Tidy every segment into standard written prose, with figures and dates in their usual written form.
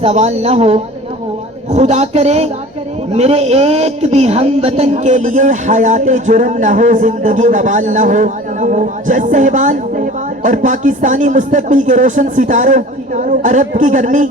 زوال نہ ہو، خدا کرے میرے ایک بھی ہم وطن کے لیے حیات جرم نہ ہو، زندگی وبال نہ ہو۔ جج صاحبان اور پاکستانی مستقبل کے روشن ستاروں، عرب کی گرمی،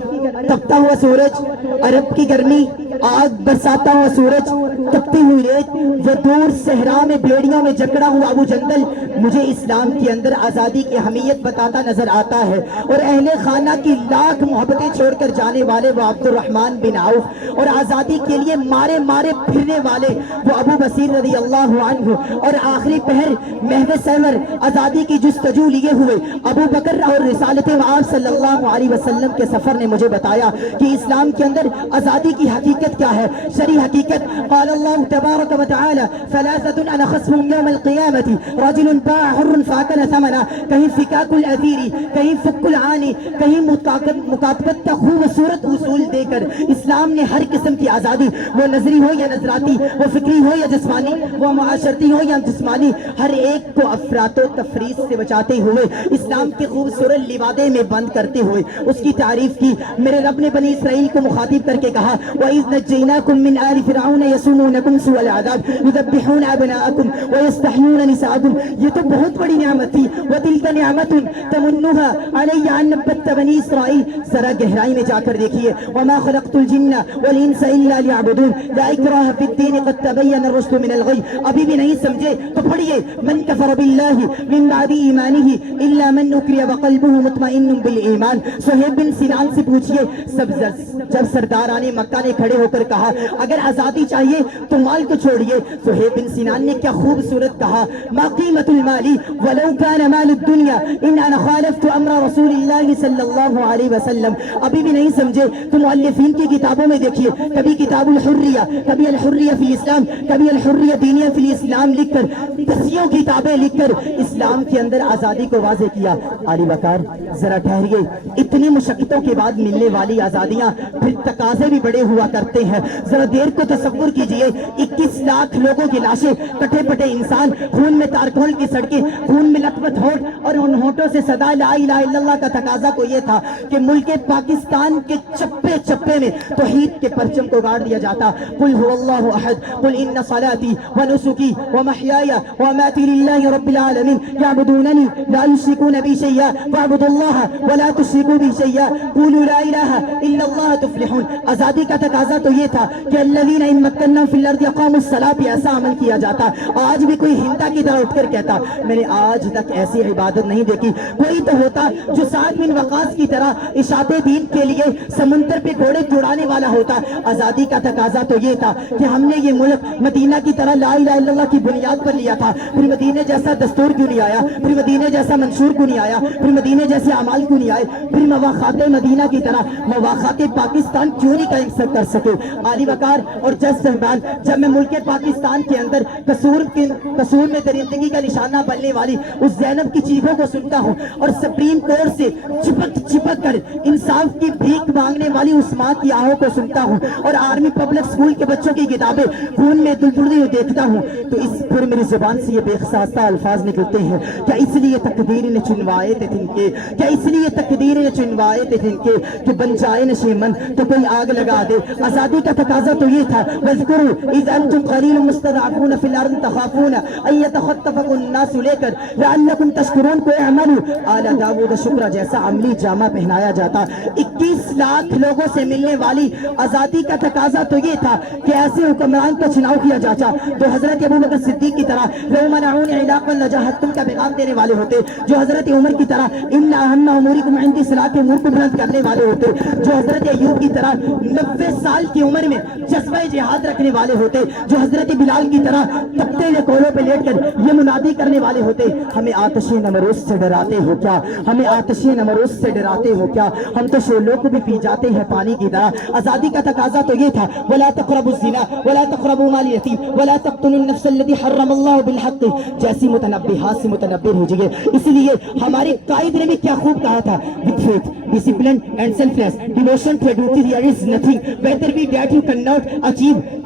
تپتا ہوا سورج، عرب کی گرمی، آگ برساتا ہوا سورج، تپتی ہوئی ریت، وہ دور صحرا میں بیڑیوں میں جکڑا ہوا ابو جندل مجھے اسلام کے اندر آزادی کی اہمیت بتاتا نظر آتا ہے، اور اہل خانہ کی لاکھ محبتیں چھوڑ کر جانے والے وہ عبد الرحمن بن عوف، اور آزادی کے لیے مارے مارے پھرنے والے وہ ابو بصیر رضی اللہ عنہ، اور آخری پہر محو سرور آزادی کی جستجو لیے ہوئے ابو بکر اور رسالت معاذ صلی اللہ علیہ وسلم کے سفر نے مجھے بتایا کہ اسلام کے اندر آزادی کی حقیقت کیا ہے، شرعی حقیقت۔ قال اللہ تبارک و تعالی ثلاثۃ انا خصمهم یوم القیامۃ رجل باع حر فاکل ثمنا، کہیں فکاک الاسیری، کہیں فک العانی، کہیں مکاتبت کا خوبصورت اصول دے کر اسلام نے ہر قسم کی آزادی، وہ نظری ہو یا نظراتی، وہ فکری ہو یا جسمانی، وہ معاشرتی ہو یا جسمانی، ہر ایک کو افراط و تفریط سے بچاتے ہوئے اسلام کے خوبصورت لبادے میں بند کرتے ہوئے اس کی تعریف کی۔ میرے رب نے بنی اسرائیل کو مخاطب کر کے کہا وَإِذْ نَجَّيْنَاكُمْ مِنْ آلِ فِرْعَوْنَ يَسُومُونَكُمْ سُوءَ الْعَذَابِ يُذَبِّحُونَ أَبْنَاءَكُمْ وَيَسْتَحْيُونَ نِسَاءَكُمْ، یہ تو بہت بڑی نعمت تھی۔ وَتِلْكَ نِعْمَةٌ تَمُنُّهَا عَلَيَّ أَنْ نَبَّتَّ بَنِي إِسْرَائِيلَ، ذرا گہرائی میں جا کر دیکھیے وَمَا خَلَقْتُ الْجِنَّ وَالْإِنسَ إِلَّا لِيَعْبُدُونَ لَا إِكْرَاهَ فِي الدِّينِ قَدْ تَبَيَّنَ الرُّشْدُ مِنَ الْغَيِّ، ابھی بھی نہیں سمجھے تو پڑھیے مَنْ كَفَرَ بِاللَّهِ مِنْ بَعْدِ إِيمَانِهِ إِلَّا مَنْ أُكْرِهَ وَقَلْبُهُ مُطْمَئِنٌ بِالْإِيمَانِ۔ سہیب بن سنان سے پوچھئے، جب سرداران مکہ نے کھڑے ہو کر کہا اگر آزادی چاہیے تو مال کو چھوڑیے، سہیب بن سنان نے کیا خوبصورت کہا ما قیمت المال ولو كان مال الدنيا ان انا خالفت امر رسول اللہ صلی اللہ علیہ وسلم۔ ابھی بھی نہیں سمجھے تو مؤلفین کی کتابوں میں دیکھیے، کبھی کتاب الحریہ، کبھی الحریہ فی الاسلام، کبھی الحریہ دینیہ فی الاسلام لکھ کر دسیوں کتابیں لکھ کر اسلام کے اندر آزادی کو واضح کیا۔ علی وقار ذرا ٹھہریے، اتنی مشقتوں کے بعد ملنے والی آزادیاں پھر تقاضے بھی بڑے ہوا کرتے ہیں، ذرا دیر کو تصور کیجئے 21 لاکھ لوگوں کی لاشیں، کٹے پٹے انسان، خون میں تارکول کی سڑکیں، خون میں لطمت ہونٹ، اور ان ہونٹوں سے صدا لا الہ الا اللہ کا تقاضا کو یہ تھا کہ ملک پاکستان کے چپے چپے میں توحید کے پرچم کو گاڑ دیا جاتا۔ قل هو اللہ احد قل ان صلاتي ونسكي ومحياي ومماتي لله رب العالمين يعبدونني لا يشركون بي شيئا واعبدوا الله ولا تشركوا به شيئا قولوا لا الہ الا اللہ تفلحون۔ آزادی کا تقاضا تو یہ تھا کہ الذین ان مکناہم فی الارض اقاموا الصلاۃ، پہ ایسا عمل کیا جاتا۔ آج بھی کوئی ہندا کی طرح اٹھ کر کہتا میں نے آج تک ایسی عبادت نہیں دیکھی، کوئی تو ہوتا جو سعد بن وقاص کی طرح اشاعت دین کے لیے سمندر پہ گھوڑے چڑھانے والا ہوتا۔ آزادی کا تقاضا تو یہ تھا کہ ہم نے یہ ملک مدینہ کی طرح لا الہ الا اللہ کی بنیاد پر لیا تھا، پھر مدینہ جیسا دستور کیوں نہیں آیا، پھر مدینہ جیسا منشور کیوں نہیں آیا، پھر مدینہ جیسے اعمال کیوں نہیں آئے، پھر مواخات مدینہ کی طرح مواخات پاکستان کیوں نہیں قائم کر سکے۔ علی وقار اور جج صاحبان، جب میں ملک پاکستان کے اندر قصور میں درندگی کا نشانہ بننے والی اس زینب کی چیخوں کو سنتا ہوں، اور سپریم کورٹ سے چپک کر انصاف کی بھیک مانگنے والی اس ماں کی آہوں کو سنتا ہوں، اور آرمی پبلک سکول کے بچوں کی کتابیں خون میں دلدلتی ہوئی دیکھتا ہوں، تو اس پر میری زبان سے یہ بے خساستہ الفاظ نکلتے ہیں کیا اس لیے تقدیر نے چنوائے تھے تن کے، کیا اس لیے تقدیر نے چنوائے تھے تن کے کہ بن جائے نشیمن تو کوئی آگ لگا دے۔ آزادی کا تقاضا تو یہ تھا وَاذْكُرُوا إِذْ أَنْتُمْ قَلِيلٌ مُسْتَضْعَفُونَ فِي الْأَرْضِ تَخَافُونَ أَن يَتَخَطَّفَكُمُ النَّاسُ لے کر لَعَلَّكُمْ تَشْكُرُونَ کو اعْمَلُوا آل داؤد شکرا جیسا عملی جامہ پہنایا جاتا۔ 21 لاکھ لوگوں سے ملنے والی آزادی کا تقاضا تو یہ تھا کہ ایسے حکمران کا چناؤ کیا جاتا جو حضرت ابوبکر صدیق کی طرح لَوْ مَنَعُونِي عِلَاقًا لَجَاهَدتُّمْ کا پیغام دینے والے ہوتے، جو حضرت عمر کی طرح إِنَّ أَهَمَّ أُمُورِكُمْ عِنْدِي صِلَاةِ کے امور کو بلند کرنے والے ہوتے، جو حضرت ایوب کی طرح 90 سال کی عمر میں جذبہ جہاد رکھنے والے ہوتے، جو حضرت بلال کی طرح تپتے ہوئے کولوں پہ لیٹ کر یہ منادی کرنے والے ہوتے ہمیں آتش نمروز سے ڈراتے ہو کیا، ہمیں آتش نمروز سے ڈراتے ہو کیا، ہم تو شعلوں کو بھی پی جاتے ہیں پانی کی طرح۔ آزادی کا تقاضا تو یہ تھا وَلَا تَقْرَبُوا الزِّنَا وَلَا تَقْرَبُوا مَالَ الْيَتِيمِ وَلَا تَقْتُلُوا النَّفْسَ الَّتِي حَرَّمَ اللَّهُ بِالْحَقِّ، جیسی متنبہات سے متنبہ ہوجئے۔ اسی لیے ہمارے قائد نے بھی کیا خوب کہا تھا disciplined and selfless. Devotion to duty there is nothing better be that you cannot achieve.